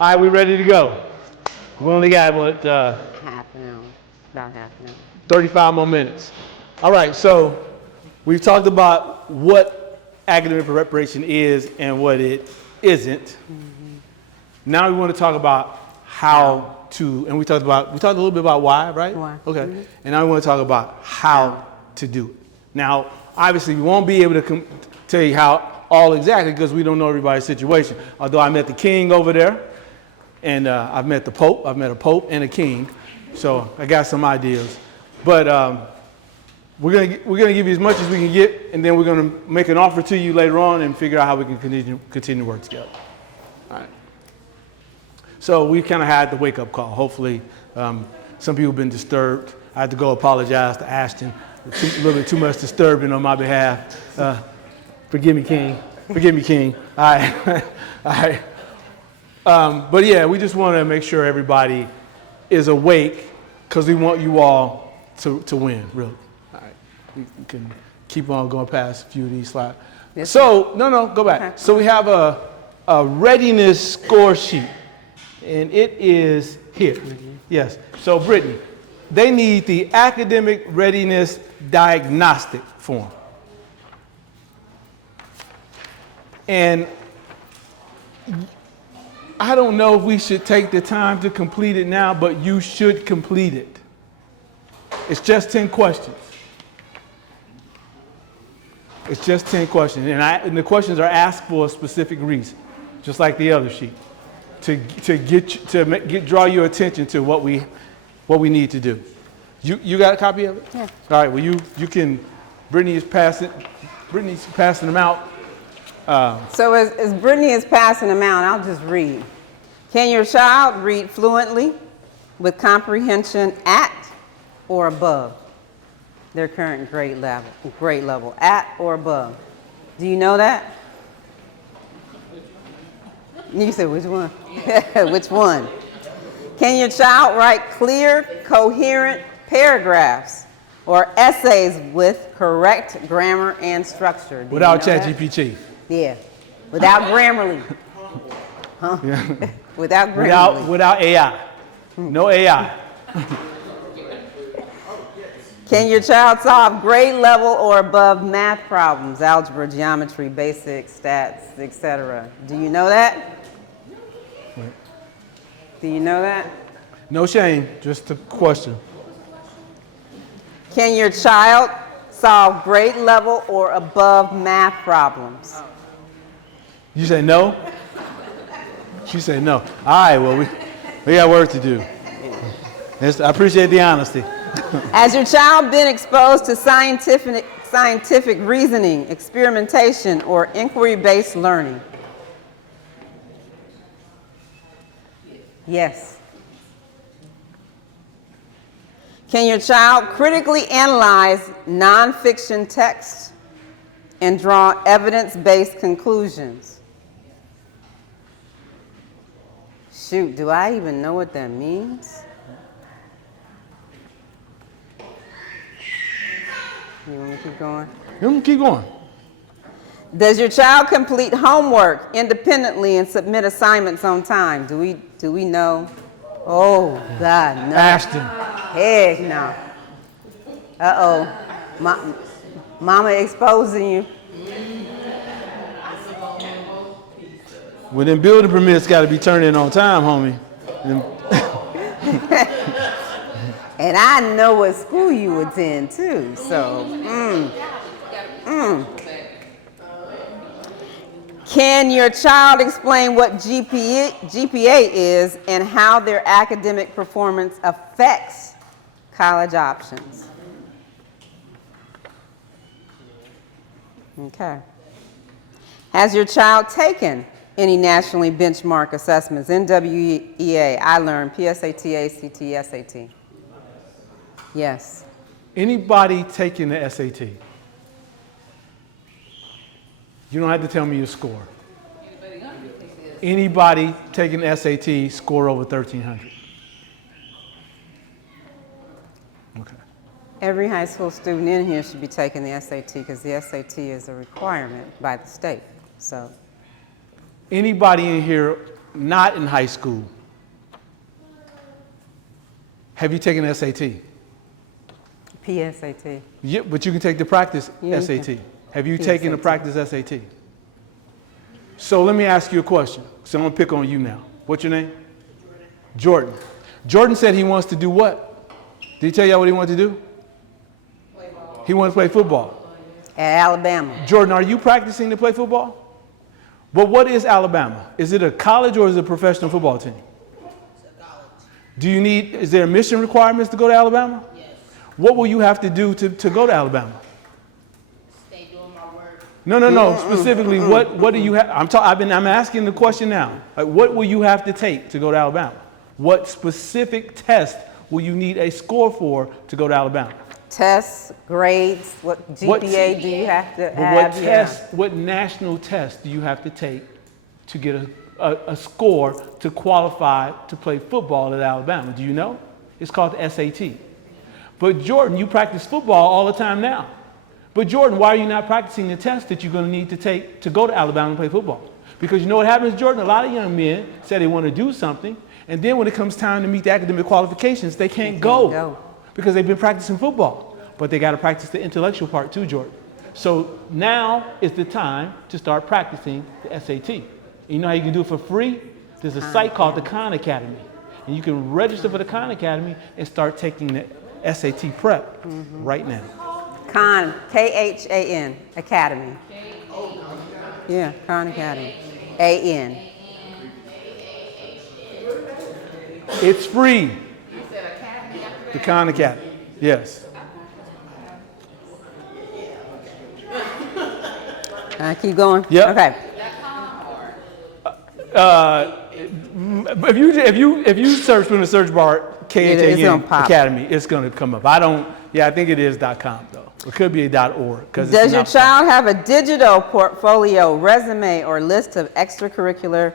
All right, we ready to go. We only got, what, Half an hour, about half an hour. 35 more minutes. All right, so we've talked about what academic preparation is and what it isn't. Now we want to talk about how to, and we talked a little bit about why, right? Why. Okay. And now we want to talk about how to do it. Now, obviously, we won't be able to tell you how all exactly because we don't know everybody's situation. Although I met the king over there, and I've met the Pope. I've met a Pope and a king, so I got some ideas. But we're gonna give you as much as we can get, and then we're gonna make an offer to you later on and figure out how we can continue to work together. All right. So we kind of had the wake-up call. Hopefully, some people have been disturbed. I had to go apologize to Ashton. A little bit too much disturbing on my behalf. Forgive me, King. Forgive me, King. All right. All right. But yeah, we just want to make sure everybody is awake because we want you all to win, really. All right. We can keep on going past a few of these slides. Yes. So, no, go back. Okay. So we have a readiness score sheet, and it is here. Yes. So, Brittany, they need the academic readiness diagnostic form. And I don't know if we should take the time to complete it now, but you should complete it. It's just 10 questions. It's just 10 questions. And the questions are asked for a specific reason, just like the other sheet, to draw your attention to what we need to do. You got a copy of it? Yeah. All right, well, you can, Brittany's passing them out. So as Brittany is passing them out, I'll just read. Can your child read fluently with comprehension at or above their current grade level, at or above? Do you know that? You said which one? Which one? Can your child write clear, coherent paragraphs or essays with correct grammar and structure? Without ChatGPT. Yeah, without Grammarly. Huh? Yeah. Without Grammarly. Without AI. No AI. Can your child solve grade level or above math problems, algebra, geometry, basics, stats, etc.? Do you know that? Do you know that? No shame, just a question. Can your child solve grade level or above math problems? You say no? She said no. All right, well, we got work to do. I appreciate the honesty. Has your child been exposed to scientific reasoning, experimentation, or inquiry-based learning? Yes. Can your child critically analyze nonfiction texts and draw evidence-based conclusions? Shoot, do I even know what that means? You want me to keep going? Keep going. Does your child complete homework independently and submit assignments on time? Do we know? Oh, God, no. Ashton. Heck no. Uh-oh. Mama exposing you. Well, them building permits got to be turned in on time, homie. And I know what school you attend, too. So, Can your child explain what GPA is and how their academic performance affects college options? Okay. Has your child taken any nationally benchmark assessments, NWEA, iLearn, PSAT, ACT, SAT? Yes. Anybody taking the SAT? You don't have to tell me your score. Anybody taking the SAT score over 1,300? Okay. Every high school student in here should be taking the SAT because the SAT is a requirement by the state. So, Anybody in here not in high school, have you taken SAT? PSAT. Yeah, but you can take the practice Yeah, you SAT. can. Have you taken the PSAT. practice SAT? So let me ask you a question. So I'm gonna pick on you now. What's your name? Jordan. Jordan said he wants to do what? Did he tell y'all what he wanted to do? Play ball. He wants to play football. At Alabama. Jordan, are you practicing to play football? But what is Alabama? Is it a college or is it a professional football team? It's a college. Is there mission requirements to go to Alabama? Yes. What will you have to do to go to Alabama? Stay doing my work. No. Specifically, what do you have? I'm asking the question now. Like, what will you have to take to go to Alabama? What specific test will you need a score for to go to Alabama? Tests, grades, what GPA do you have to But have? what national test do you have to take to get a score to qualify to play football at Alabama? Do you know? It's called the SAT. But Jordan, you practice football all the time now. But Jordan, why are you not practicing the test that you're going to need to take to go to Alabama and play football? Because you know what happens, Jordan? A lot of young men say they want to do something, and then when it comes time to meet the academic qualifications, they can't go because they've been practicing football. But they got to practice the intellectual part too, Jordan. So now is the time to start practicing the SAT. And you know how you can do it for free? There's a site called the Khan Academy. And you can register for the Khan Academy and start taking the SAT prep right now. Khan, Khan, Academy. Yeah, Khan Academy. AN. It's free. The Khan Academy. Yes. Can I keep going? Yep. Okay. If you search in the search bar It's KHAN gonna pop. Academy, it's going to come up. I think it is .com though. It could be a .org. Does your child have a digital portfolio, resume, or list of extracurricular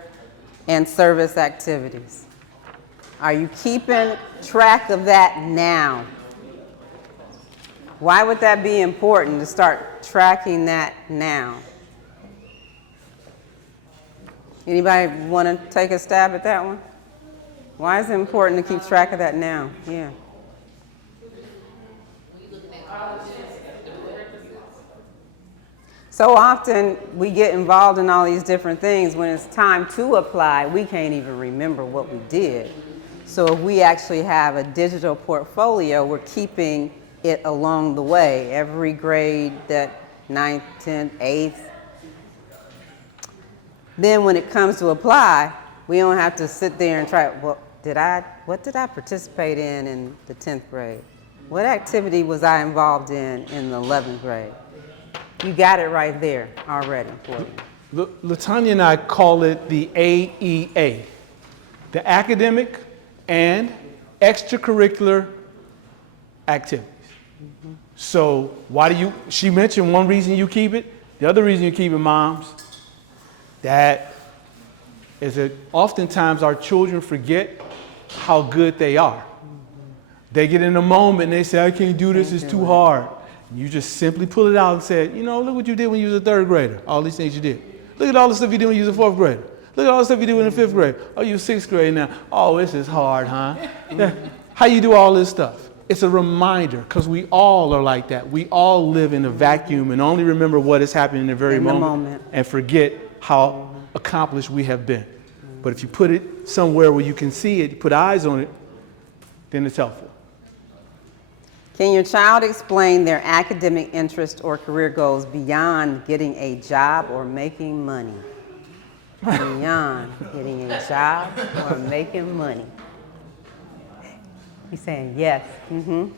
and service activities? Are you keeping track of that now? Why would that be important to start tracking that now? Anybody want to take a stab at that one? Why is it important to keep track of that now? Yeah. So often we get involved in all these different things. When it's time to apply, we can't even remember what we did. So if we actually have a digital portfolio, we're keeping it along the way. Every grade, that 9th, 10th, 8th. Then when it comes to apply, we don't have to sit there and try, well, what did I participate in the 10th grade? What activity was I involved in the 11th grade? You got it right there already for you. LaTanya and I call it the AEA, the academic and extracurricular activities. So she mentioned one reason you keep it. The other reason you keep it, moms, that is that oftentimes our children forget how good they are. They get in a moment and they say, I can't do this, it's too hard. You just simply pull it out and say, look what you did when you was a 3rd grader. All these things you did. Look at all the stuff you did when you was a 4th grader. Look at all the stuff you did in the 5th grade. Oh, you're 6th grade now. Oh, this is hard, huh? Yeah. How you do all this stuff? It's a reminder, because we all are like that. We all live in a vacuum and only remember what is happening in the very moment and forget how accomplished we have been. But if you put it somewhere where you can see it, you put eyes on it, then it's helpful. Can your child explain their academic interest or career goals beyond getting a job or making money? Beyond getting a job or making money. He's saying yes. Okay.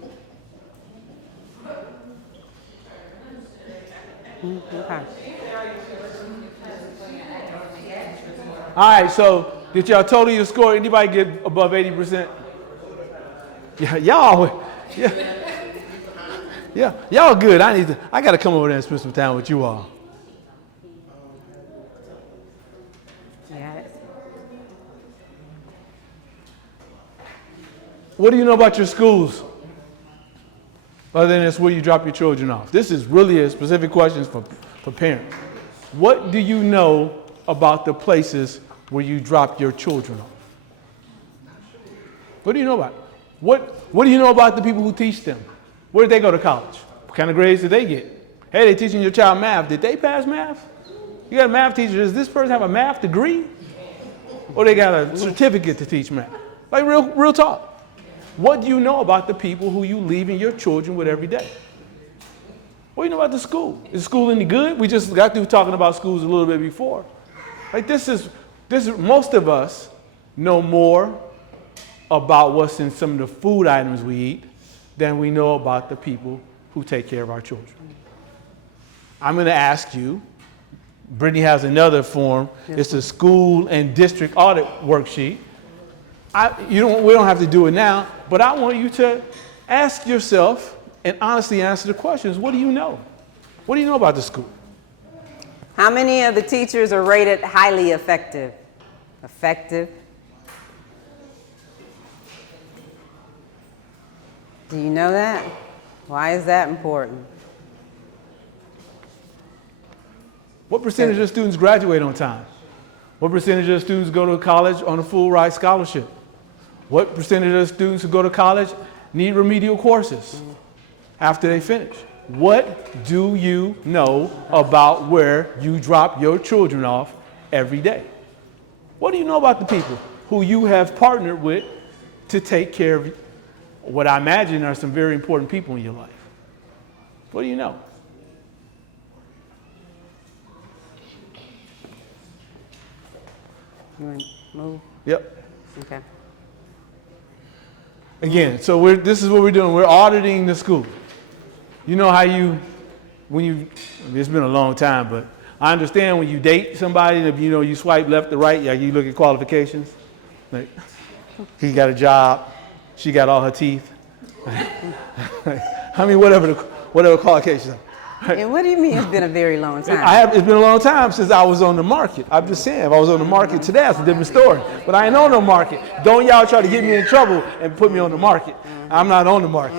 All right, so did y'all total your score? Anybody get above 80%? Yeah, y'all. Yeah, y'all good. I got to come over there and spend some time with you all. Yes. What do you know about your schools? Other than it's where you drop your children off. This is really a specific question for parents. What do you know about the places where you drop your children off? What do you know about it? What do you know about the people who teach them? Where did they go to college? What kind of grades did they get? Hey, they're teaching your child math. Did they pass math? You got a math teacher. Does this person have a math degree? Or they got a certificate to teach math? Like real talk. What do you know about the people who you leaving your children with every day? What do you know about the school? Is school any good? We just got through talking about schools a little bit before. Like this is most of us know more about what's in some of the food items we eat than we know about the people who take care of our children. I'm going to ask you, Brittany has another form. Yes. It's a school and district audit worksheet. We don't have to do it now, but I want you to ask yourself and honestly answer the questions. What do you know? What do you know about the school? How many of the teachers are rated highly effective? Effective. Do you know that? Why is that important? What percentage of students graduate on time? What percentage of students go to college on a full ride scholarship? What percentage of students who go to college need remedial courses after they finish? What do you know about where you drop your children off every day? What do you know about the people who you have partnered with to take care of what I imagine are some very important people in your life? What do you know? You want to move? Yep. Okay. Again, so this is what we're doing. We're auditing the school. You know how it's been a long time, but I understand when you date somebody, if you swipe left or right, you look at qualifications. Like, he got a job, she got all her teeth. I mean, whatever qualifications are. And what do you mean it's been a very long time? It's been a long time since I was on the market. I'm just saying, if I was on the market today, that's a different story. But I ain't on the market. Don't y'all try to get me in trouble and put me on the market. I'm not on the market.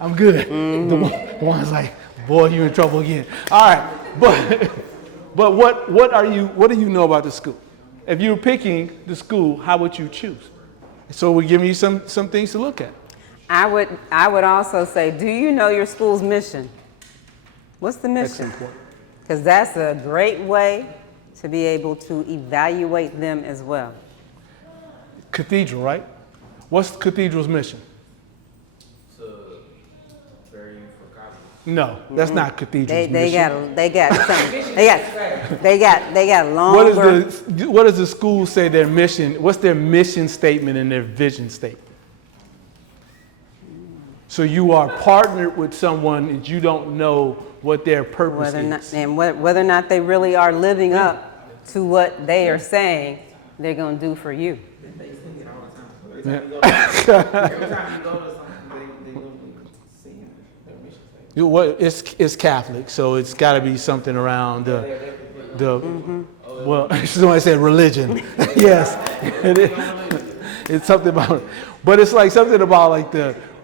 I'm good. The one's like, boy, you in trouble again. All right, but what do you know about the school? If you're picking the school, how would you choose? So we're giving you some things to look at. I would also say, do you know your school's mission? What's the mission? That's important. Because that's a great way to be able to evaluate them as well. Cathedral, right? What's the cathedral's mission? To bury for college. No, that's not cathedral's mission. They got longer. What does the school say their mission? What's their mission statement and their vision statement? So you are partnered with someone and you don't know what their purpose is. Whether or not they really are living up to what they are saying they're going to do for you. Every time you go to something, they will see their mission statement. It's Catholic, so it's got to be something around well, somebody said religion. Yes, it's something about, but it's like something about like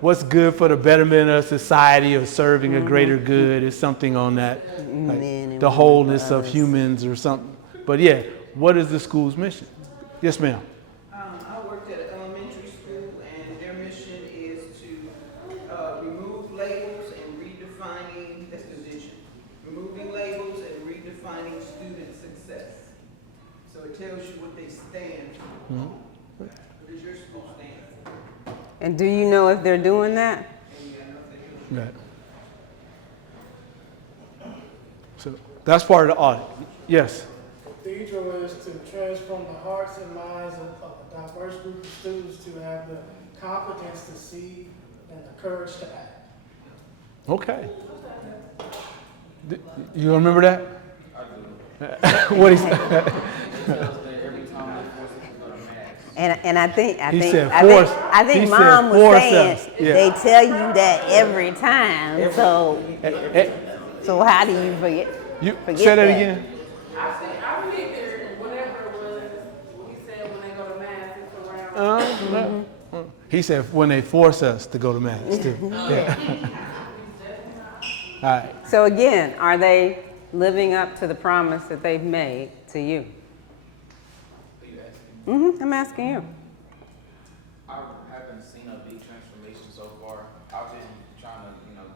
what's good for the betterment of society or serving a greater good. It's something on that, like the wholeness of humans or something. But yeah, what is the school's mission? Yes, ma'am. I worked at an elementary school, and their mission is to remove labels and redefining, that's the vision, removing labels and redefining student success. So it tells you what they stand for. What does your school stand for? And do you know if they're doing that? Right. So that's part of the audit. Yes. Cathedral is to transform the hearts and minds of a diverse group of students to have the competence to see and the courage to act. Okay. You remember that? I do. What he said? Every time they force us to go to math. And I think He Mom said was force saying us. Yeah. they tell you that every time. So how do you forget? You forget say that again. I figured whatever it was, he said when they go to math, it's around. He said when they force us to go to mass too. Yeah. All right. So again, are they living up to the promise that they've made to you? You I'm asking you. I haven't seen a big transformation so far. I've been trying to,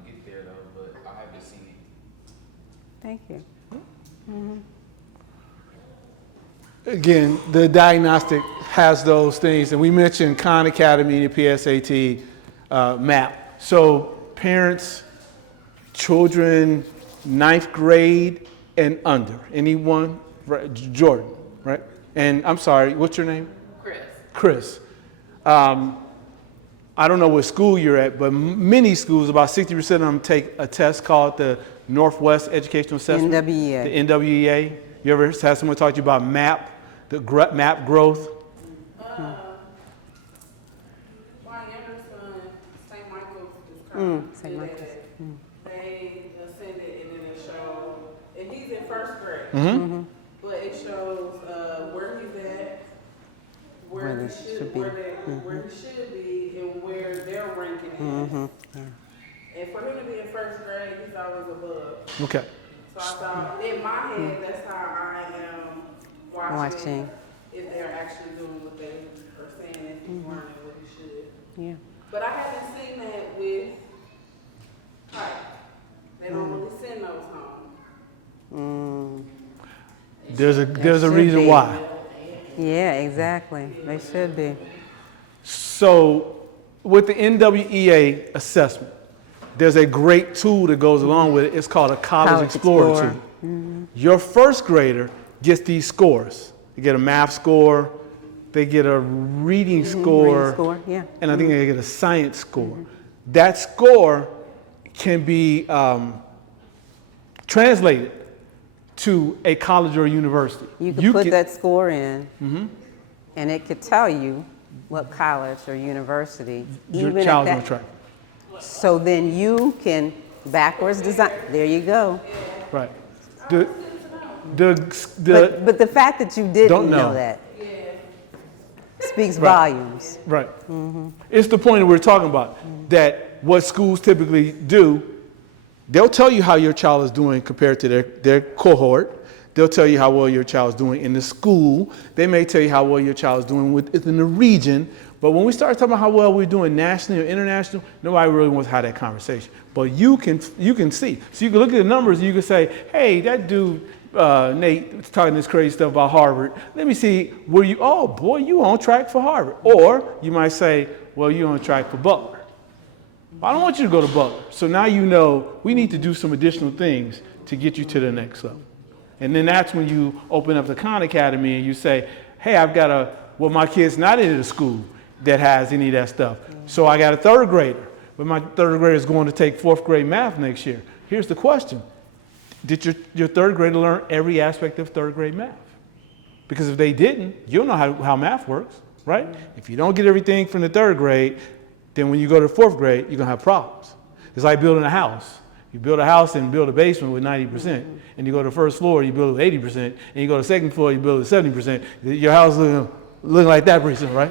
get there though, but I haven't seen it. Thank you. Again, the diagnostic has those things, and we mentioned Khan Academy, the PSAT map. So parents, children, 9th grade and under. Anyone? Right, Jordan, right? And I'm sorry, what's your name? Chris. I don't know what school you're at, but many schools, about 60% of them take a test called the Northwest Educational Assessment. NWEA. The NWEA. You ever had someone talk to you about MAP, MAP growth? My younger son, St. Michael's is coming. St. Michael's. They ascended and then it showed, and he's in 1st grade. But it shows where he's at, where he should be, and where their ranking is. And for him to be in 1st grade, he's always above. Okay. So I thought, in my head, that's how I am watching if they're actually doing what they are saying, if he's learning what he should. Yeah. But I haven't seen that with height. They don't really send those home. There's a should reason be. why. Yeah, exactly. They should be. So with the NWEA assessment, there's a great tool that goes along with it. It's called a College Explorer tool. Your 1st grader gets these scores. They get a math score, they get a reading score, Reading score, yeah. and I think they get a science score. That score can be translated to a college or a university. You could put that score in, and it could tell you what college or university. Your even child's at on that, track. So then you can backwards design. There you go. Right. But the fact that you didn't Don't know know. that speaks volumes. Right. It's the point that we're talking about, that what schools typically do, they'll tell you how your child is doing compared to their cohort. They'll tell you how well your child is doing in the school. They may tell you how well your child is doing within the region. But when we start talking about how well we're doing nationally or international, nobody really wants to have that conversation. But you can see. So you can look at the numbers and you can say, hey, that dude, Nate, was talking this crazy stuff about Harvard. Let me see, oh boy, you on track for Harvard. Or you might say, well, you're on track for Butler. I don't want you to go to Butler. So now you know we need to do some additional things to get you to the next level. And then that's when you open up the Khan Academy and you say, hey, my kid's not in a school that has any of that stuff. So I got a 3rd grader, but my 3rd grader is going to take 4th grade math next year. Here's the question. Did your 3rd grader learn every aspect of 3rd grade math? Because if they didn't, you'll know how math works, right? If you don't get everything from the 3rd grade, then when you go to 4th grade, you're going to have problems. It's like building a house. You build a house and build a basement with 90%, and you go to the 1st floor, you build it with 80%, and you go to the 2nd floor, you build it with 70%. Your house looking like that pretty soon, right?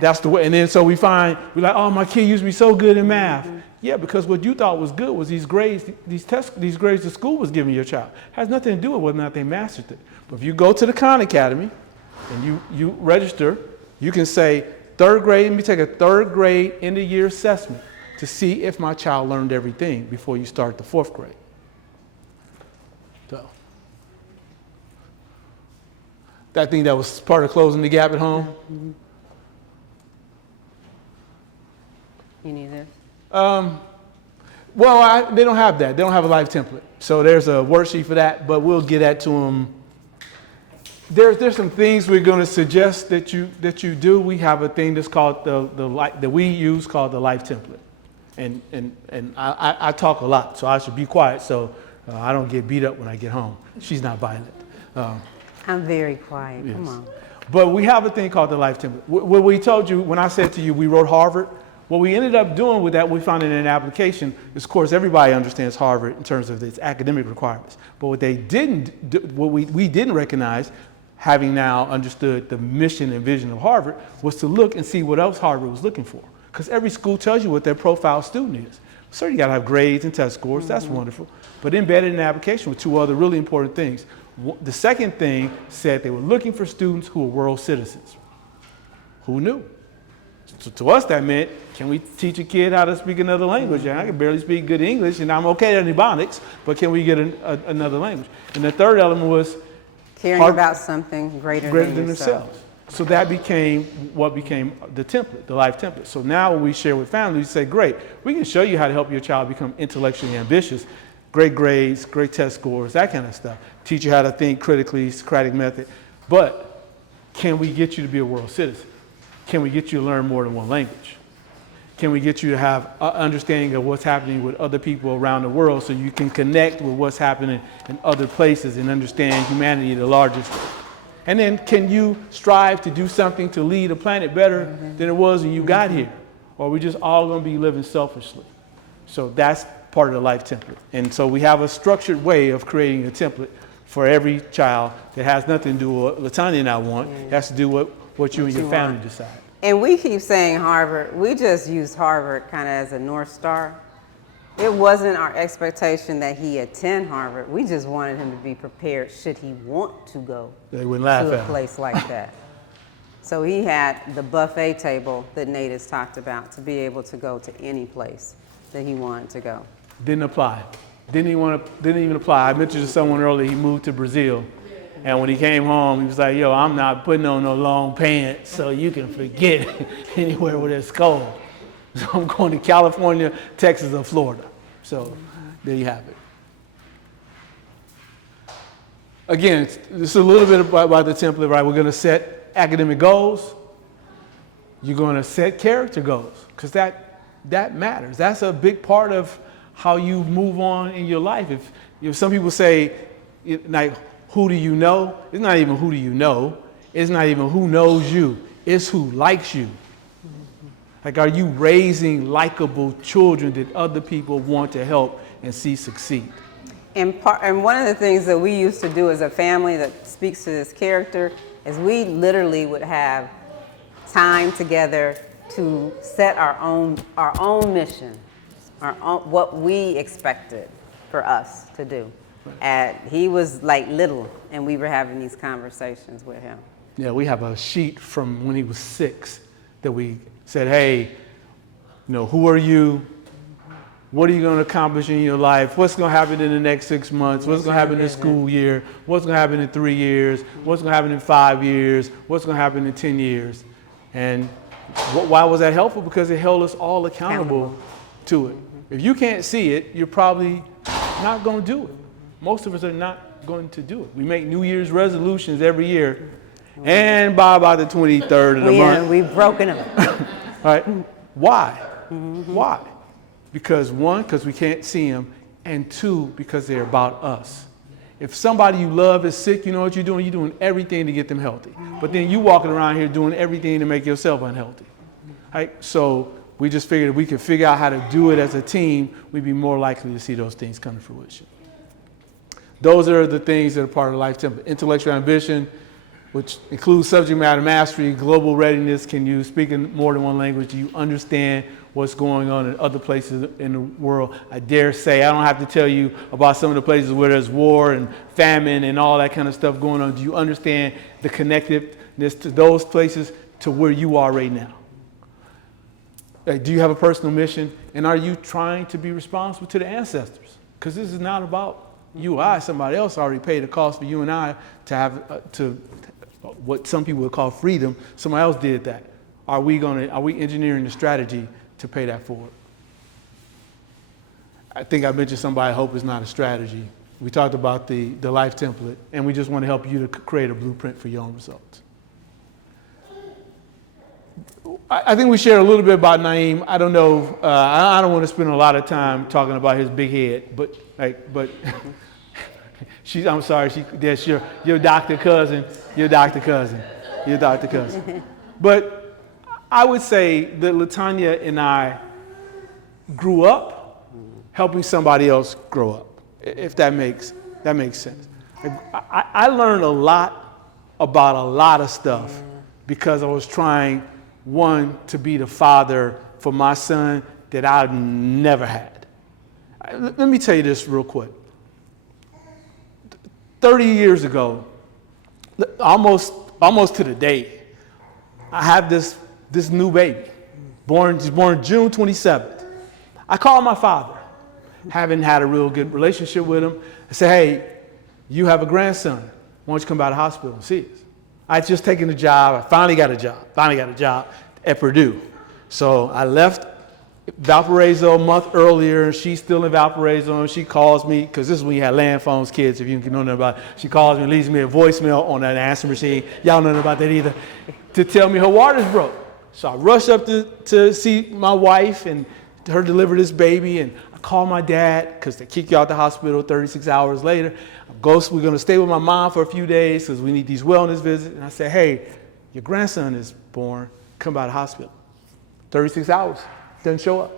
That's the way. And then so we're like, oh, my kid used to be so good in math. Yeah, because what you thought was good was these grades, these grades the school was giving your child. Has nothing to do with whether or not they mastered it. But if you go to the Khan Academy and you register, you can say 3rd grade, let me take a 3rd grade end of year assessment to see if my child learned everything before you start the 4th grade. So that thing that was part of closing the gap at home. You need this? Well, they don't have that. They don't have a life template. So there's a worksheet for that, but we'll get that to them. There's some things we're going to suggest that you do. We have a thing that's called that we use called the life template. And I talk a lot, so I should be quiet so I don't get beat up when I get home. She's not violent. I'm very quiet. Yes. Come on. But we have a thing called the life template. What we told you, when I said to you we wrote Harvard, what we ended up doing with that, we found in an application, is, of course, everybody understands Harvard in terms of its academic requirements. But what they didn't do, what we didn't recognize, having now understood the mission and vision of Harvard, was to look and see what else Harvard was looking for. Because every school tells you what their profile student is. So you got to have grades and test scores. That's wonderful. But embedded in the application were 2 other really important things. The second thing said they were looking for students who were world citizens. Who knew? So to us, that meant, can we teach a kid how to speak another language? And I can barely speak good English, and I'm okay at Ebonics, but can we get another language? And the third element was Caring about something greater than yourself. themselves. So that became what became the template, the life template. So now when we share with families, we say, great, we can show you how to help your child become intellectually ambitious, great grades, great test scores, that kind of stuff. Teach you how to think critically, Socratic method. But can we get you to be a world citizen? Can we get you to learn more than one language? Can we get you to have an understanding of what's happening with other people around the world so you can connect with what's happening in other places and understand humanity at the largest? And then can you strive to do something to leave the planet better than it was when you got here? Or are we just all going to be living selfishly? So that's part of the life template. And so we have a structured way of creating a template for every child that has nothing to do with what Latanya and I want. It has to do with what you and your family decide. And we keep saying Harvard. We just used Harvard kind of as a North Star. It wasn't our expectation that he attend Harvard. We just wanted him to be prepared should he want to go They wouldn't laugh to at a him. place like that. So he had the buffet table that Nate has talked about to be able to go to any place that he wanted to go. Didn't apply. Didn't even apply. I mentioned to someone earlier, he moved to Brazil. And when he came home, he was like, yo, I'm not putting on no long pants, so you can forget anywhere where it's cold. So I'm going to California, Texas, or Florida. So there you have it. Again, it's a little bit about the template, right? We're going to set academic goals. You're going to set character goals, because that matters. That's a big part of how you move on in your life. If some people say, like, who do you know? It's not even who do you know. It's not even who knows you. It's who likes you. Like, are you raising likable children that other people want to help and see succeed? And one of the things that we used to do as a family that speaks to this character is we literally would have time together to set our own mission, what we expected for us to do. And he was like little, and we were having these conversations with him. Yeah, we have a sheet from when he was 6 that we said, hey, who are you? What are you going to accomplish in your life? What's going to happen in the next 6 months? What's going to happen this school year? What's going to happen in 3 years? What's going to happen in 5 years? What's going to happen in 10 years? And why was that helpful? Because it held us all accountable to it. If you can't see it, you're probably not going to do it. Most of us are not going to do it. We make New Year's resolutions every year, and by about the 23rd of the month, we've broken them. right? Why? Why? Because one, because we can't see them, and two, because they're about us. If somebody you love is sick, you know what you're doing? You're doing everything to get them healthy. But then you walking around here doing everything to make yourself unhealthy. Right? So we just figured if we could figure out how to do it as a team, we'd be more likely to see those things come to fruition. Those are the things that are part of the life template. Intellectual ambition, which includes subject matter mastery, global readiness. Can you speak in more than one language? Do you understand what's going on in other places in the world? I dare say, I don't have to tell you about some of the places where there's war and famine and all that kind of stuff going on. Do you understand the connectedness to those places to where you are right now? Do you have a personal mission? And are you trying to be responsible to the ancestors? Because this is not about you or I. Somebody else already paid the cost for you and I to have to what some people would call freedom. Somebody else did that. Are we engineering the strategy to pay that forward? I think I mentioned somebody, hope is not a strategy. We talked about the life template, and we just want to help you to create a blueprint for your own results. I think we shared a little bit about Naeem. I don't know. I don't want to spend a lot of time talking about his big head, but I'm sorry. That's your doctor cousin. Your doctor cousin. Your doctor cousin. But I would say that Latanya and I grew up helping somebody else grow up, if that makes sense. I learned a lot about a lot of stuff because I was trying, one, to be the father for my son that I've never had. Let me tell you this real quick. 30 years ago, almost to the day, I have this new baby, born June 27th. I called my father, haven't had a real good relationship with him. I said, hey, you have a grandson. Why don't you come by the hospital and see us? I had just taken a job. I finally got a job at Purdue. So I left Valparaiso a month earlier, and she's still in Valparaiso, and she calls me, because this is when you had land phones, kids, if you know nothing about it. She calls me and leaves me a voicemail on that answer machine. Y'all know nothing about that either, to tell me her water's broke. So I rush up to see my wife and her deliver this baby, and I call my dad, because they kick you out the hospital 36 hours later. We're going to stay with my mom for a few days because we need these wellness visits. And I said, hey, your grandson is born. Come by the hospital. 36 hours. Doesn't show up.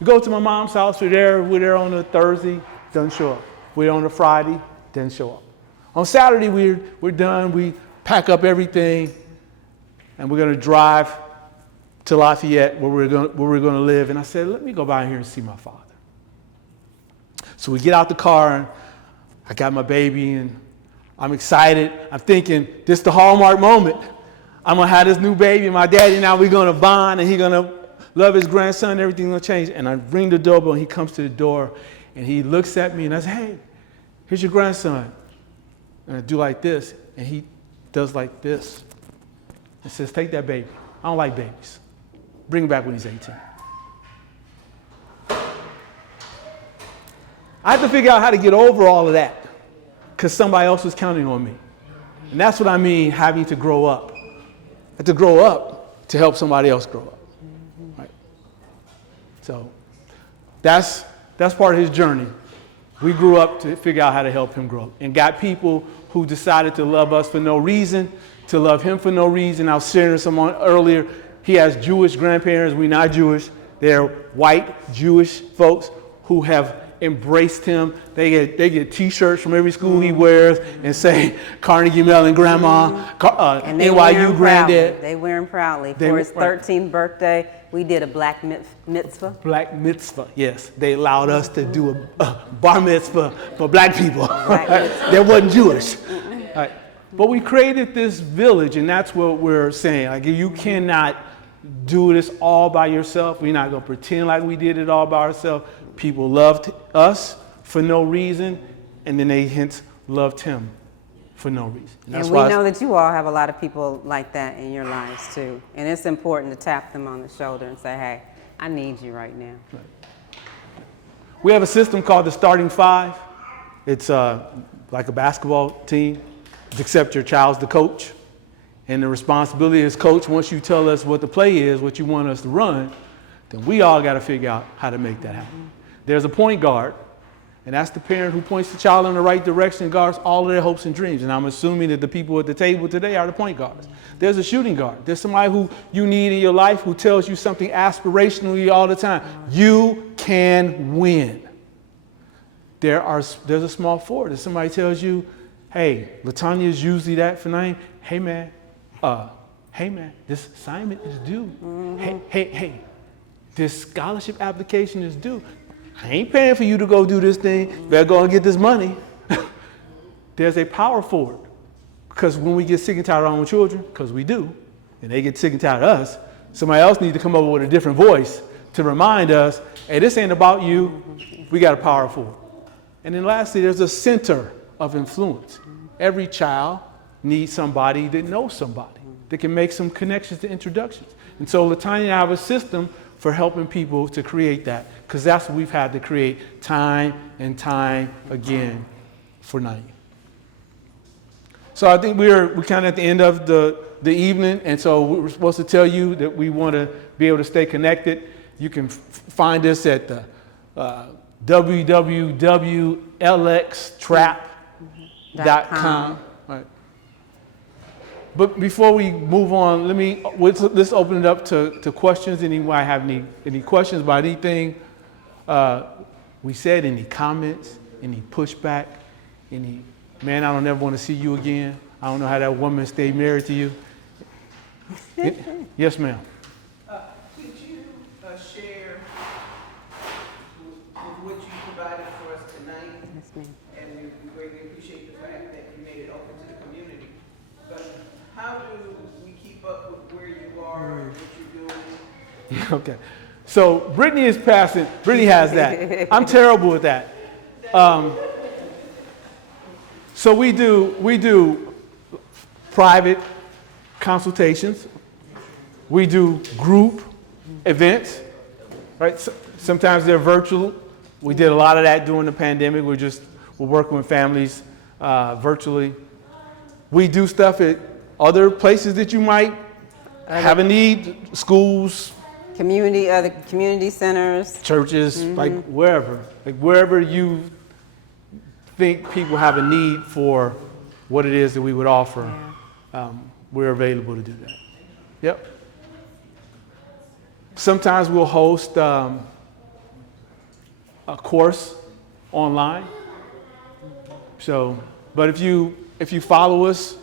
We go to my mom's house. We're there on a Thursday. Doesn't show up. We're on a Friday. Doesn't show up. On Saturday, we're done. We pack up everything, and we're going to drive to Lafayette where we're going to live. And I said, let me go by here and see my father. So we get out the car, and I got my baby, and I'm excited. I'm thinking, this is the hallmark moment. I'm going to have this new baby, and my daddy now, we're going to bond, and he's going to love his grandson, and everything's going to change. And I ring the doorbell, and he comes to the door, and he looks at me, and I say, hey, here's your grandson. And I do like this, and he does like this. And says, take that baby. I don't like babies. Bring him back when he's 18. I had to figure out how to get over all of that because somebody else was counting on me. And that's what I mean, having to grow up. I had to grow up to help somebody else grow up. Right? So that's part of his journey. We grew up to figure out how to help him grow and got people who decided to love us for no reason, to love him for no reason. I was sharing someone earlier. He has Jewish grandparents. We're not Jewish. They're white Jewish folks who have embraced him. They get T-shirts from every school he wears and say Carnegie Mellon Grandma, And they NYU Granddad. They wear him proudly. For his 13th birthday, we did a black mitzvah. Black mitzvah, yes. They allowed us to do a bar mitzvah for black people. That wasn't Jewish. Right. But we created this village, and that's what we're saying. Like, you cannot do this all by yourself. We're not going to pretend like we did it all by ourselves. People loved us for no reason, and then they hence loved him for no reason. And we know that you all have a lot of people like that in your lives too. And it's important to tap them on the shoulder and say, hey, I need you right now. Right. We have a system called the Starting Five. It's like a basketball team, except your child's the coach. And the responsibility as coach, once you tell us what the play is, what you want us to run, then we all got to figure out how to make that happen. There's a point guard, and that's the parent who points the child in the right direction and guards all of their hopes and dreams. And I'm assuming that the people at the table today are the point guards. There's a shooting guard. There's somebody who you need in your life who tells you something aspirationally all the time. You can win. There's a small forward. If somebody tells you, hey, LaTanya is usually that for name. Hey man, this assignment is due. Hey, this scholarship application is due. I ain't paying for you to go do this thing. Better go and get this money. There's a power forward. Because when we get sick and tired of our own children, because we do, and they get sick and tired of us, somebody else needs to come up with a different voice to remind us, hey, this ain't about you. We got a power forward. And then lastly, there's a center of influence. Every child needs somebody that knows somebody that can make some connections to introductions. And so LaTanya and I have a system for helping people to create that, because that's what we've had to create time and time again for 9 years. So I think we're kind of at the end of the evening, and so we're supposed to tell you that we want to be able to stay connected. You can find us at the www.lxtrap.com. Right. But before we move on, let's open it up to questions. Anyone have any questions about anything we said? Any comments? Any pushback? Any, man, I don't ever want to see you again. I don't know how that woman stayed married to you. Yes, ma'am. Could you share with what you provided for us tonight? tonight. Yes, ma'am. And we greatly appreciate the fact that you made it open to the community. But how do we keep up with where you are and what you're doing? Okay. So Brittany is passing. Brittany has that. I'm terrible with that. So we do private consultations. We do group events, right? Sometimes they're virtual. We did a lot of that during the pandemic. We're working with families virtually. We do stuff at other places that you might have a need, schools, Other community centers. churches, like wherever you think people have a need for what it is that we would offer, we're available to do that. Yep. Sometimes we'll host a course online. So, but if you follow us,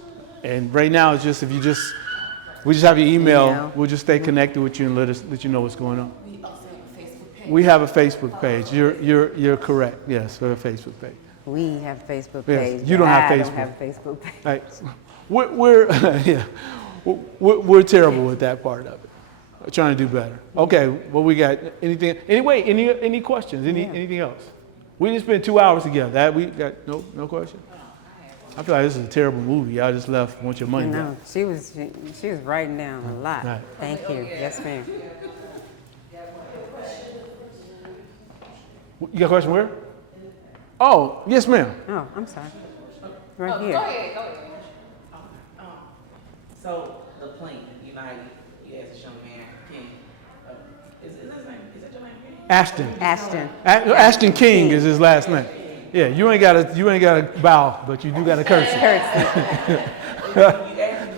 and right now it's just we just have your email. We'll just stay connected with you and let you know what's going on. We also have a Facebook page. We have a Facebook page. You're correct. Yes, we have a Facebook page. We have a Facebook Yes, page. you don't have I Facebook. don't have a Facebook page. Like, we're terrible with that part of it. We're trying to do better. Okay, well we got anything? Anyway, any questions? Anything else? We just spent 2 hours together. We got no question. I feel like this is a terrible movie. I just left. Want your money back? No, she was writing down a lot. Right. Thank you. Yes, ma'am. You got a question where? Oh, yes, ma'am. Oh, I'm sorry. Right here. So the plan, you know how you asked this young man, King, is his name? Is that your name, King? Ashton. Ashton. Ashton King is his last name. Yeah, you ain't gotta bow, but you do gotta curtsy. You asked me,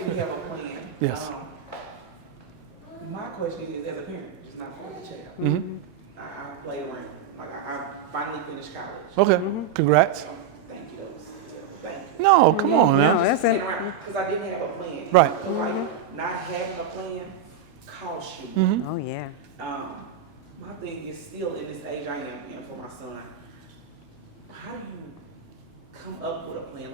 do we have a plan? Yes. My question is, as a parent, just not for the child. Mm-hmm. I played around. Like I finally finished college. Okay. Congrats. Thank you. That was thank you. No, come on No, now. that's it. Because I didn't have a plan. Right. So, like, not having a plan costs you. Mm-hmm. Oh, yeah. My thing is still in this age I am in for my son. How do you come up with a plan?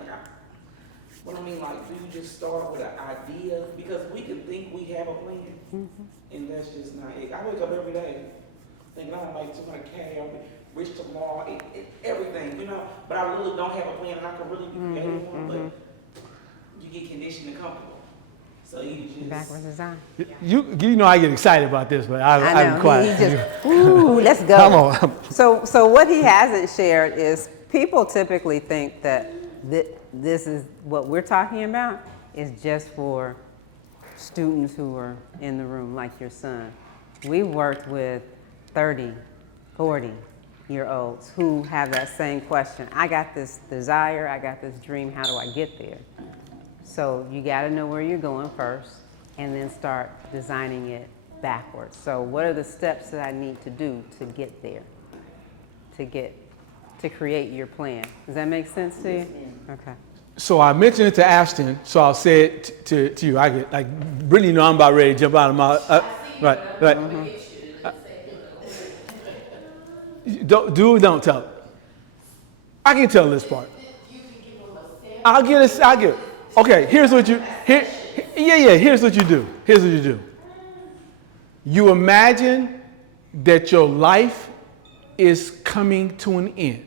What I mean, like, do you just start with an idea? Because we can think we have a plan, and that's just not it. I wake up every day thinking I'm gonna make too much cash, I'll be rich tomorrow, everything, you know. But I really don't have a plan, and I can really be creative one, but you get conditioned and comfortable. So you just Backwards design. You know I get excited about this, but I know. I'm quiet. He just, ooh, let's go. Come on. So what he hasn't shared is people typically think that this is what we're talking about is just for students who are in the room, like your son. We worked with 30, 40-year-olds who have that same question. I got this desire, I got this dream, how do I get there? So you got to know where you're going first and then start designing it backwards. So what are the steps that I need to do to get there, to create your plan? Does that make sense to you? Okay. So I mentioned it to Ashton, so I'll say it to you. I get like really know I'm about ready to jump out of my right. Don't tell it. I can tell this part. I'll get it. Okay, here's what you here's what you do. You imagine that your life is coming to an end.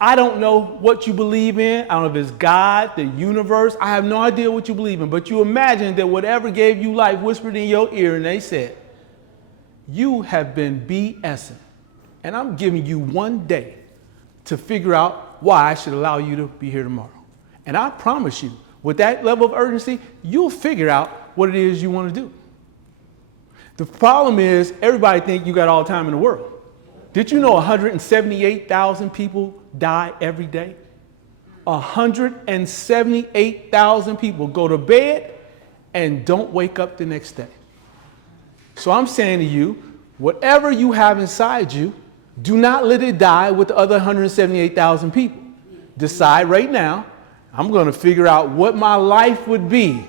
I don't know what you believe in. I don't know if it's God, the universe. I have no idea what you believe in, but you imagine that whatever gave you life whispered in your ear and they said, you have been BSing, and I'm giving you one day to figure out why I should allow you to be here tomorrow. And I promise you, with that level of urgency, you'll figure out what it is you want to do. The problem is everybody thinks you got all the time in the world. Did you know 178,000 people die every day? 178,000 people go to bed and don't wake up the next day. So I'm saying to you, whatever you have inside you, do not let it die with the other 178,000 people. Decide right now, I'm going to figure out what my life would be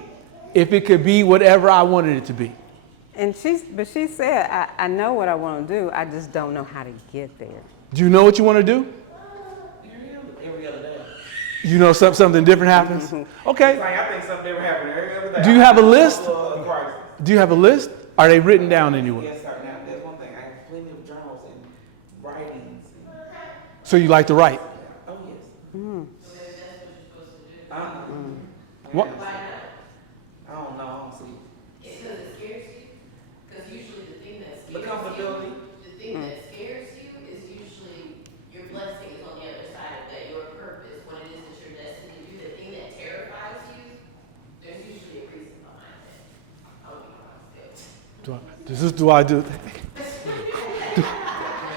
if it could be whatever I wanted it to be. And she said, I know what I want to do, I just don't know how to get there. Do you know what you want to do? You know something different happens? Okay. Like, I think something different happened every other day. Do you have a list? Crisis. Do you have a list? Are they written down anywhere? Yes, sir. Now, that's one thing. I have plenty of journals and writings. So you like to write? Oh, yes. What? I don't know. I don't see. Because it scares you. Because usually the thing that The scares comfortability. you, the thing that scares you is usually your blessing is on the other side of that, your purpose, what it is that you're destined to do. The thing that terrifies you, there's usually a reason behind it. I'll be honest. This is do I do?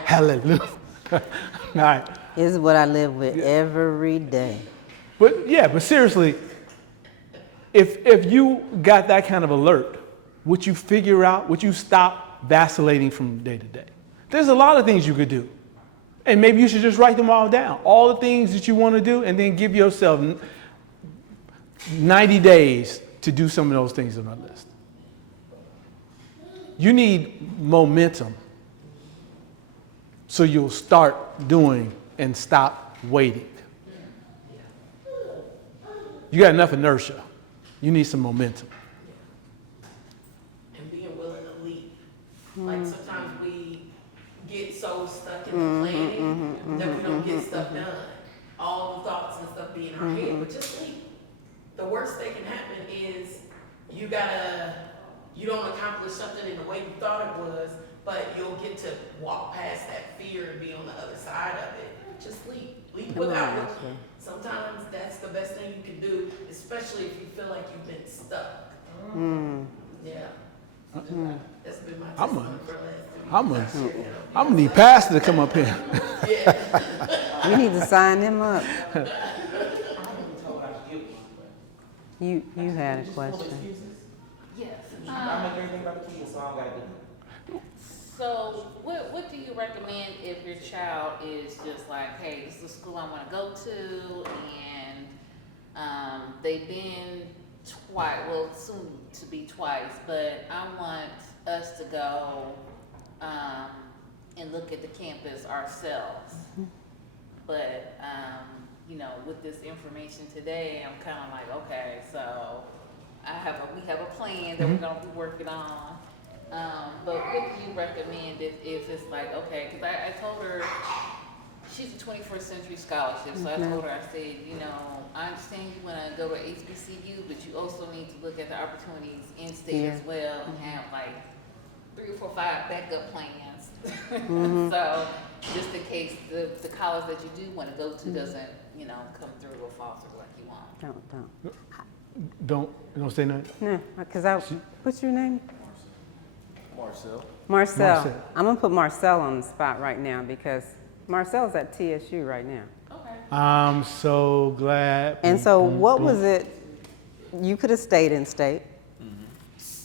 Hallelujah. All right. This is what I live with every day. But yeah, but seriously, if you got that kind of alert, would you figure out, would you stop vacillating from day to day? There's a lot of things you could do. And maybe you should just write them all down. All the things that you want to do, and then give yourself 90 days to do some of those things on that list. You need momentum. So you'll start doing and stop waiting. You got enough inertia. You need some momentum. And being willing to leap. Like sometimes we get so stuck in the planning that we don't get stuff done. All the thoughts and stuff be in our head, but just leap. The worst that can happen is you don't accomplish something in the way you thought it was, but you'll get to walk past that fear and be on the other side of it. Just leap. Leap without looking. Sometimes that's the best thing you can do, especially if you feel like you've been stuck. Yeah. That's been my testimony for the last 2 weeks. I'm gonna need Pastor to come up here. We need to sign them up. You had a question. Yes. I'm not doing anything about the kids, so I don't gotta do it. So what do you recommend if your child is just like, hey, this is the school I want to go to, and they've been twice, well, soon to be twice, but I want us to go and look at the campus ourselves. But with this information today, I'm kind of like, okay, so we have a plan that we're gonna be working on. But what do you recommend if it's like, okay, because I told her she's a 21st century scholarship, so I told her, I said, I understand you want to go to HBCU, but you also need to look at the opportunities in state as well and have like 3 or 4, 5 backup plans. So just in case the college that you do want to go to doesn't, come through or fall through like you want. Don't say nothing. No, because what's your name? Marcel. Marcel. I'm going to put Marcel on the spot right now because Marcel's at TSU right now. Okay. I'm so glad. And so what was it, you could have stayed in state,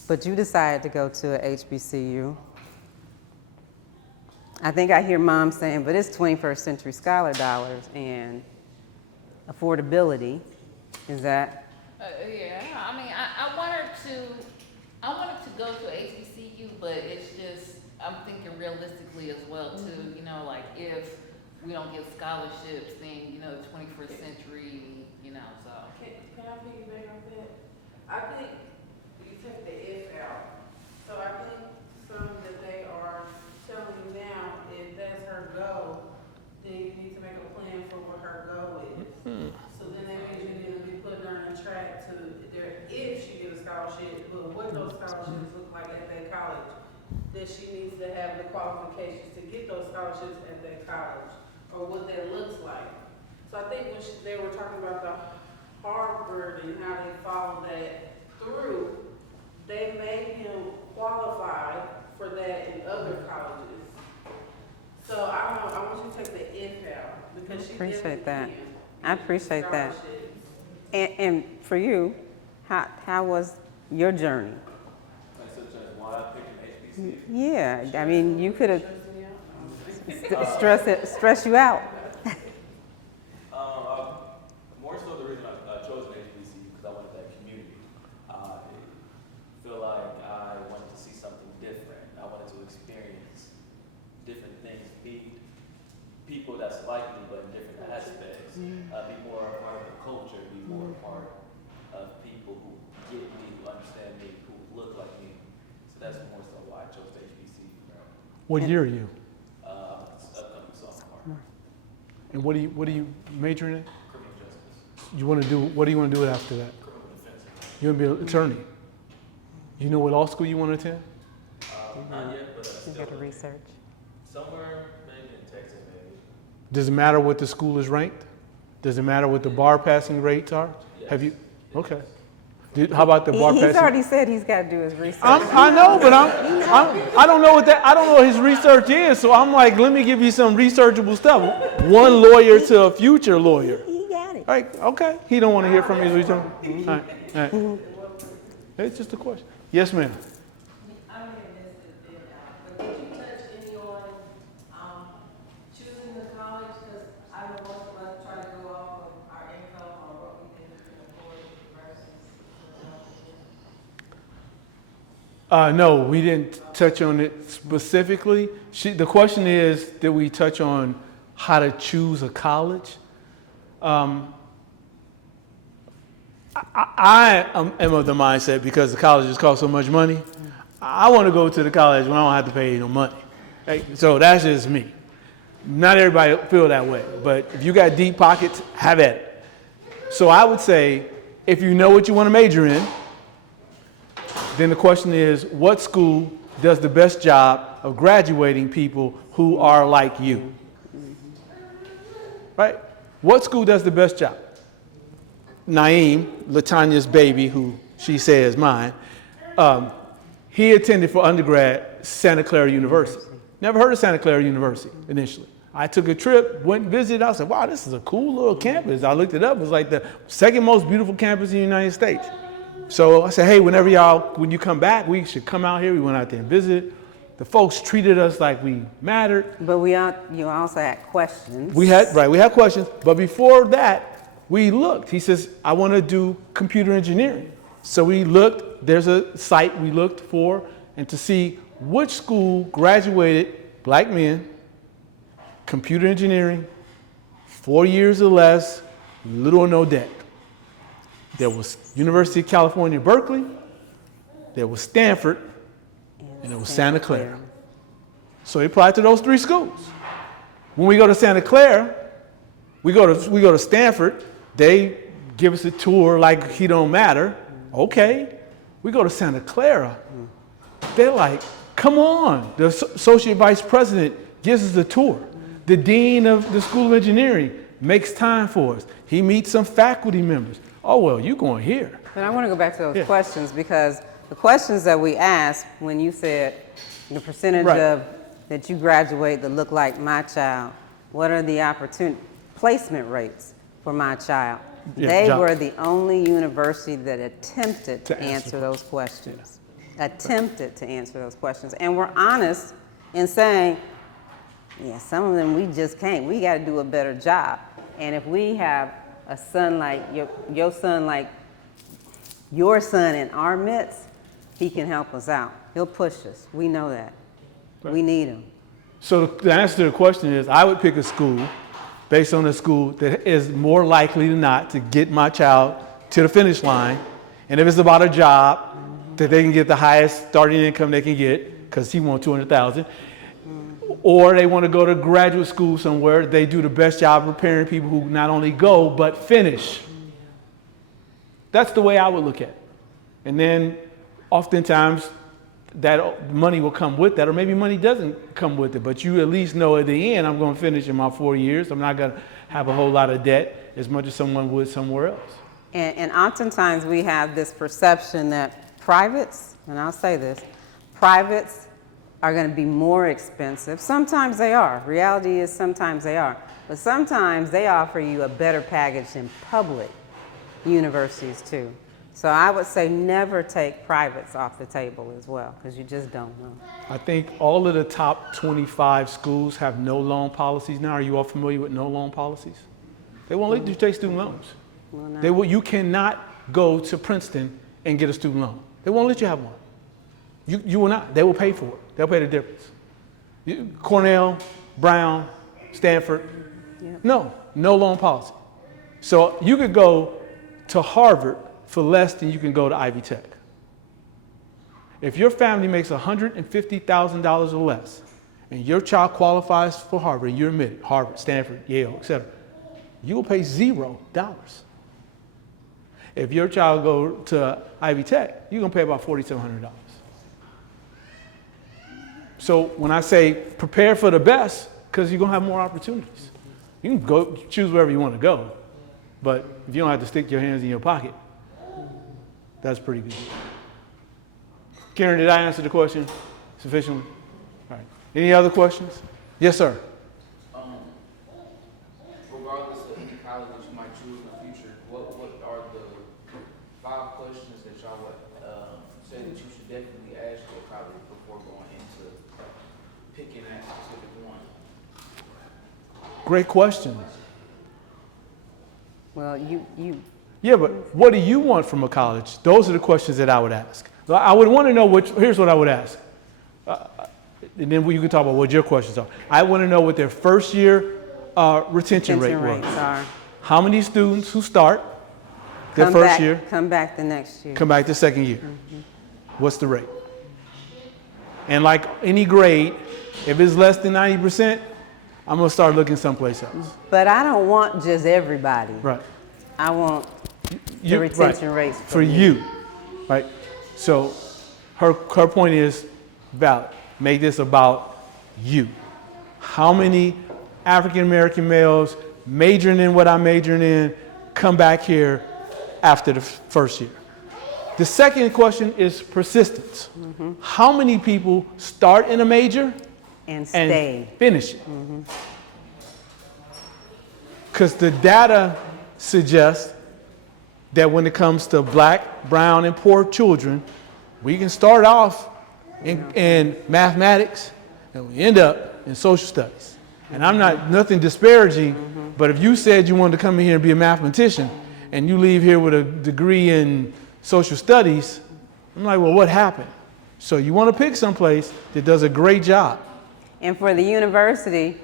but you decided to go to a HBCU. I think I hear mom saying, but it's 21st century scholar dollars and affordability. Is that? Yeah, I mean, I want her to go to HBCU, but it's just, I'm thinking realistically as well too, like if we don't get scholarships, then, 21st century, so. Can I piggyback on that? I think you take the if out. So I think some that they are telling you now, if that's her goal, then you need to make a plan for what her goal is. So then that means you need to be putting her on track to there if she gets a scholarship, but what those scholarships look like at that college, that she needs to have the qualifications to get those scholarships at that college, or what that looks like. So I think when they were talking about the Harvard and how they followed that through, they made him qualify for that in other colleges. So I want you to take the if out because she Appreciate definitely that. can I get appreciate that. scholarships. And for you, how was your journey? Such as why I picked an HBCU. Yeah, I mean, you could have stress you out. More so the reason I chose an HBCU because I wanted that community. I feel like I wanted to see something different. I wanted to experience different things, be people that's like me but in different aspects, be more a part of the culture, be more a part of people who get me, who understand me, who look like me. So that's more so why I chose HBCU. What year are you? Upcoming sophomore. And what are you majoring in? Criminal justice. You want to do, what do you want to do after that? Criminal defense. You want to be an attorney? You know what law school you want to attend? Not yet, but You still got to research. somewhere maybe in Texas, maybe. Does it matter what the school is ranked? Does it matter what the bar passing rates are? Have you? Okay. How about the bar He's passing? already said he's got to do his research. I know, but I don't know I don't know what his research is. So I'm like, let me give you some researchable stuff. One lawyer to a future lawyer. He got it. All right, okay. He don't want to hear from you. So all right, all right. It's just a question. Yes, ma'am. I may have missed it then, but did you touch any on, choosing the college? Because I know most of us try to go off of our income or what we think we can afford versus. No, we didn't touch on it specifically. The question is, did we touch on how to choose a college? I am of the mindset, because the colleges cost so much money, I want to go to the college when I don't have to pay no money. Right? So that's just me. Not everybody feel that way, but if you got deep pockets, have at it. So I would say, if you know what you want to major in, then the question is, what school does the best job of graduating people who are like you? Right? What school does the best job? Naeem, Latanya's baby, who she says mine, he attended for undergrad Santa Clara University. Never heard of Santa Clara University initially. I took a trip, went and visited. I said, wow, this is a cool little campus. I looked it up. It was like the second most beautiful campus in the United States. So I said, hey, when you come back, we should come out here. We went out there and visited. The folks treated us like we mattered. But you also had questions. We had questions. But before that, we looked. He says, I want to do computer engineering. So we looked. There's a site we looked for, and to see which school graduated black men, computer engineering, 4 years or less, little or no debt. There was University of California, Berkeley. There was Stanford, and there was Santa Clara. So he applied to those three schools. When we go to Santa Clara, we go to Stanford. They give us a tour like he don't matter. Okay. We go to Santa Clara. They're like, come on. The associate vice president gives us a tour. The dean of the School of Engineering makes time for us. He meets some faculty members. Oh, well, you going here. But I want to go back to those questions, because the questions that we asked when you said the percentage of that you graduate that look like my child, what are the placement rates for my child? They were the only university that attempted to answer those questions. Attempted to answer those questions. And we're honest in saying, yeah, some of them we just can't. We got to do a better job. And if we have a son like your son in our midst, he can help us out. He'll push us. We know that. Right. We need him. So the answer to the question is, I would pick a school based on a school that is more likely than not to get my child to the finish line. And if it's about a job, that they can get the highest starting income they can get, because he wants $200,000. Or they want to go to graduate school somewhere, they do the best job preparing people who not only go, but finish. That's the way I would look at it. And then oftentimes that money will come with that, or maybe money doesn't come with it, but you at least know at the end, I'm going to finish in my 4 years. I'm not going to have a whole lot of debt as much as someone would somewhere else. And oftentimes we have this perception that privates, and I'll say this, privates are going to be more expensive. Sometimes they are. Reality is sometimes they are. But sometimes they offer you a better package than public universities too. So I would say never take privates off the table as well, because you just don't know. I think all of the top 25 schools have no loan policies now. Are you all familiar with no loan policies? They won't let you take student loans. Well, no. You cannot go to Princeton and get a student loan. They won't let you have one. You will not. They will pay for it. They'll pay the difference. Cornell, Brown, Stanford, no loan policy. So you could go to Harvard for less than you can go to Ivy Tech. If your family makes $150,000 or less, and your child qualifies for Harvard, and you're admitted, Harvard, Stanford, Yale, etc., you will pay $0. If your child go to Ivy Tech, you're gonna pay about $4,700. So when I say prepare for the best, because you're gonna have more opportunities. You can go choose wherever you want to go, but if you don't have to stick your hands in your pocket, that's pretty good. Karen, did I answer the question sufficiently? All right. Any other questions? Yes, sir. Regardless of any college that you might choose in the future, what are the 5 questions that y'all would say that you should definitely ask your college before going into picking that specific one? Great question. Well, you Yeah, but what do you want from a college? Those are the questions that I would ask. I would want to know here's what I would ask. And then you can talk about what your questions are. I want to know what their first year retention rate was. are. How many students who start their first year Come back the next year. come back the second year? What's the rate? And like any grade, if it's less than 90%, I'm going to start looking someplace else. But I don't want just everybody. Right. I want the retention rates for you. Right? So her point is valid. Make this about you. How many African American males majoring in what I'm majoring in come back here after the first year? The second question is persistence. How many people start in a major and stay. Finish it? Because the data suggests that when it comes to black, brown, and poor children, we can start off in mathematics and we end up in social studies. And I'm not nothing disparaging, but if you said you wanted to come in here and be a mathematician and you leave here with a degree in social studies, I'm like, well, what happened? So you want to pick someplace that does a great job. And for the university,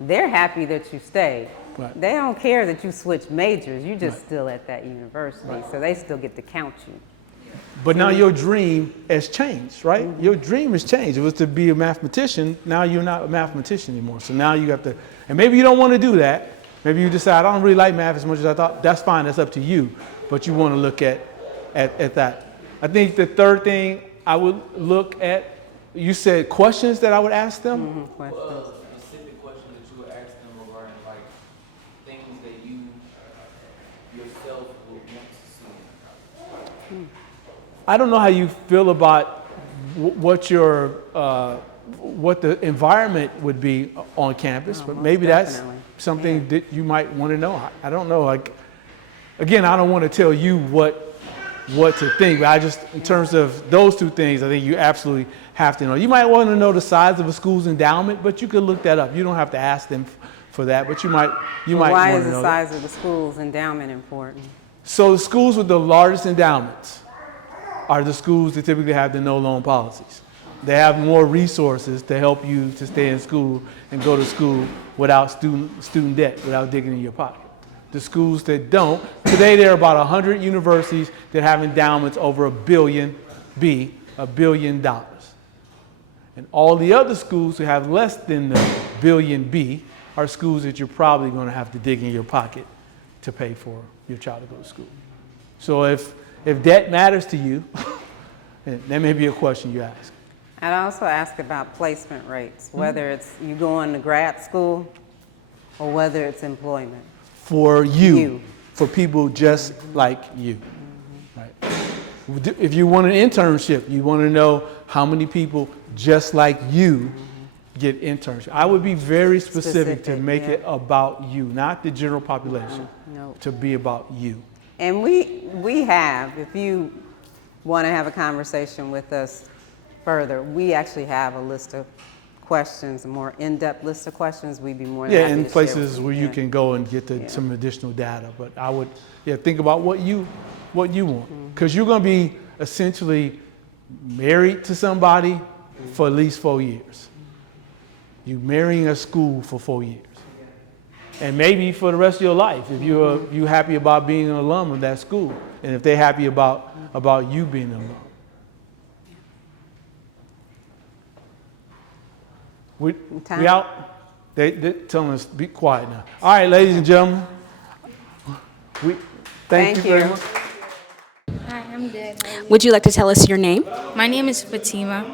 they're happy that you stay. Right. They don't care that you switch majors. You're just still at that university, so they still get to count you. But now your dream has changed, right? Your dream has changed. It was to be a mathematician. Now you're not a mathematician anymore. So now you have to, and maybe you don't want to do that. Maybe you decide, I don't really like math as much as I thought. That's fine. That's up to you. But you want to look at that. I think the third thing I would look at, you said questions that I would ask them? Questions. Specific questions that you would ask them regarding like things that you yourself would want to see. I don't know how you feel about what the environment would be on campus, but maybe that's definitely. something that you might want to know. I don't know. Like, again, I don't want to tell you what to think, but I just, in terms of those two things, I think you absolutely have to know. You might want to know the size of a school's endowment, but you could look that up. You don't have to ask them for that, but you might Why want is to the know. size of the school's endowment important? So the schools with the largest endowments are the schools that typically have the no loan policies. They have more resources to help you to stay in school and go to school without student debt, without digging in your pocket. The schools that don't, today there are about 100 universities that have endowments over $1 billion. And all the other schools who have less than the $1 billion are schools that you're probably going to have to dig in your pocket to pay for your child to go to school. So if debt matters to you, that may be a question you ask. I'd also ask about placement rates, whether it's you going to grad school or whether it's employment. For you. For people just like you. Right? If you want an internship, you want to know how many people just like you get internships. I would be very specific to make it about you, not the general population, to be about you. And we have, if you want to have a conversation with us further, we actually have a list of questions, a more in-depth list of questions. We'd be more than happy to in share places with where you can go and get some additional data. But I would think about what you want. Because you're going to be essentially married to somebody for at least 4 years. You're marrying a school for 4 years. and maybe for the rest of your life, if you happy about being an alum of that school, and if they're happy about you being an alum. We out? They're telling us be quiet now. All right, ladies and gentlemen. Thank you very much. Hi, I'm good. How are you? Would you like to tell us your name? My name is Fatima.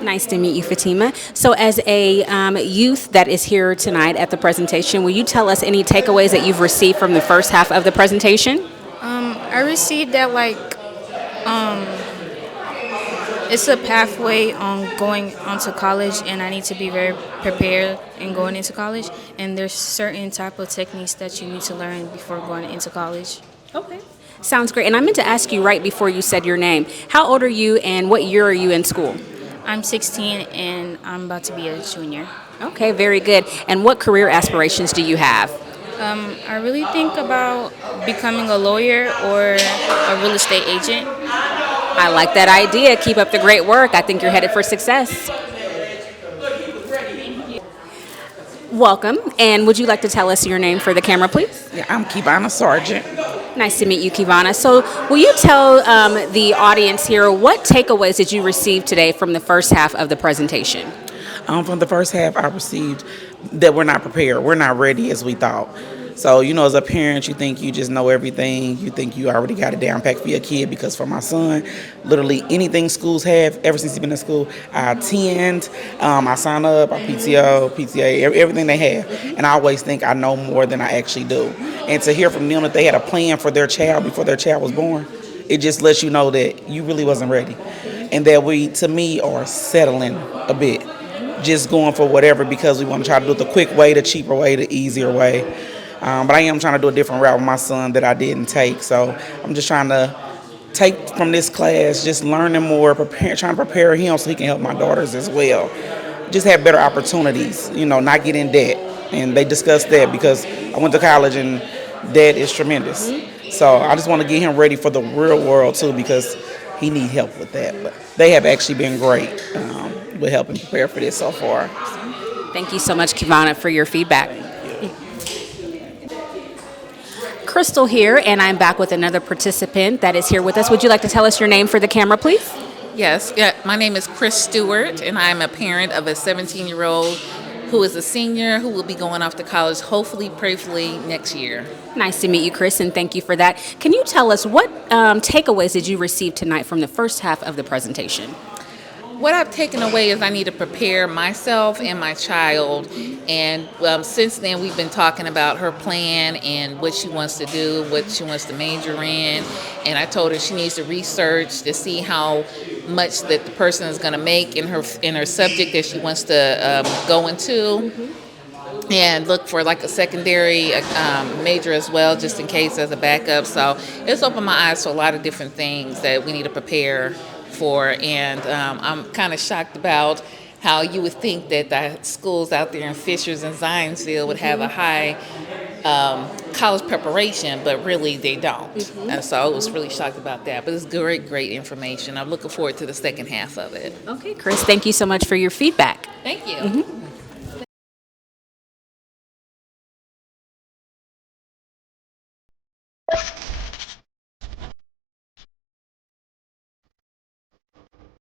Nice to meet you, Fatima. So as a youth that is here tonight at the presentation, will you tell us any takeaways that you've received from the first half of the presentation? I received that it's a pathway on going onto college, and I need to be very prepared in going into college. And there's certain type of techniques that you need to learn before going into college. Okay. Sounds great. And I meant to ask you right before you said your name. How old are you and what year are you in school? I'm 16 and I'm about to be a junior. Okay, very good. And what career aspirations do you have? I really think about becoming a lawyer or a real estate agent. I like that idea. Keep up the great work. I think you're headed for success. Welcome. And would you like to tell us your name for the camera, please? Yeah, I'm Kivana Sargent. Nice to meet you, Kivana. So will you tell the audience here what takeaways did you receive today from the first half of the presentation? From the first half, I received that we're not prepared. We're not ready as we thought. So, as a parent, you think you just know everything. You think you already got it down packed for your kid, because for my son, literally anything schools have, ever since he's been in school, I attend, I sign up, I PTO, PTA, everything they have. And I always think I know more than I actually do. And to hear from them that they had a plan for their child before their child was born, it just lets you know that you really wasn't ready. And that we, to me, are settling a bit. Just going for whatever because we want to try to do it the quick way, the cheaper way, the easier way. But I am trying to do a different route with my son that I didn't take. So I'm just trying to take from this class, just learning more, trying to prepare him so he can help my daughters as well. Just have better opportunities, not get in debt. And they discussed that because I went to college and debt is tremendous. So I just want to get him ready for the real world too, because he needs help with that. But they have actually been great with helping prepare for this so far. Thank you so much, Kivana, for your feedback. Crystal here, and I'm back with another participant that is here with us. Would you like to tell us your name for the camera, please? Yes, my name is Chris Stewart, and I'm a parent of a 17-year-old who is a senior who will be going off to college, hopefully, prayerfully, next year. Nice to meet you, Chris, and thank you for that. Can you tell us what takeaways did you receive tonight from the first half of the presentation? What I've taken away is I need to prepare myself and my child, and since then we've been talking about her plan and what she wants to do, what she wants to major in, and I told her she needs to research to see how much that the person is going to make in her subject that she wants to go into, and look for like a secondary major as well, just in case as a backup. So it's opened my eyes to a lot of different things that we need to prepare for, and I'm kind of shocked about how you would think that the schools out there in Fishers and Zionsville would have a high college preparation, but really they don't. And so I was really shocked about that. But it's great information. I'm looking forward to the second half of it. Okay, Chris, thank you so much for your feedback. Thank you.